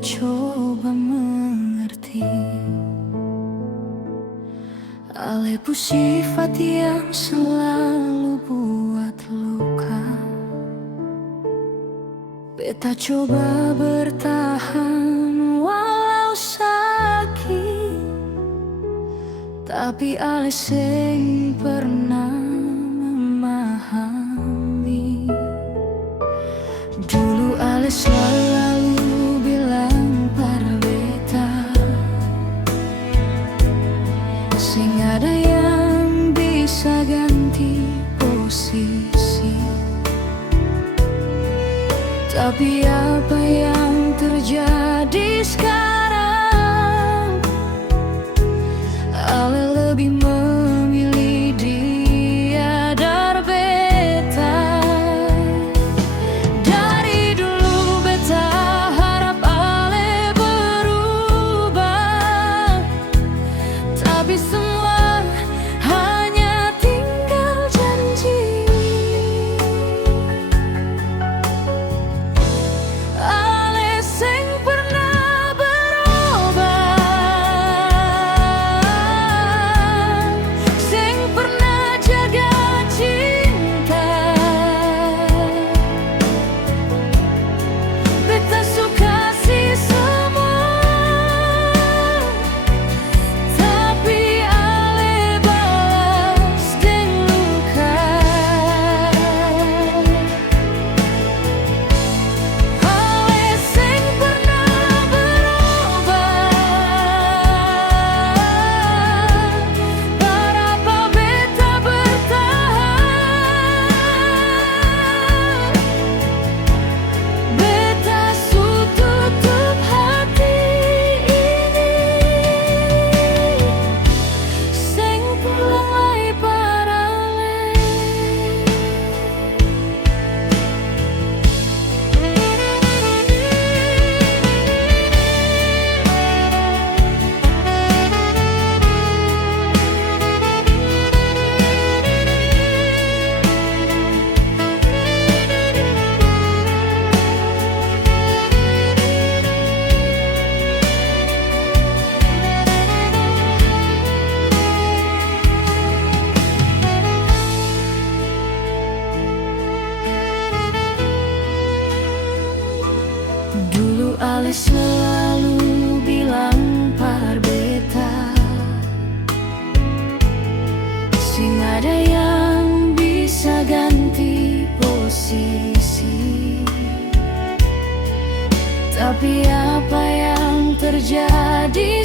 coba mengerti. Alepu sifat yang selalu buat luka. Beta coba bertahan walau sakit, tapi ale seng pernah memahami. Dulu ale selalu bilang pada beta, sing ada yang bisa ganti posisi. Tapi apa yang terjadi sekarang, ale lebih memilih dia dari beta. Dari dulu beta harap ale berubah, tapi semua hanya tinggal janji. Ale seng pernah berubah, seng pernah jaga cinta. Beta suka sih semua, tapi ale balas deng luka. Ale seng pernah berubah, berapa beta bertahan. Beta su tutup hati ini, seng pulang lagi para ale. Dulu ale selalu bilang par beta, sing ada yang bisa ganti posisi. Tapi apa yang terjadi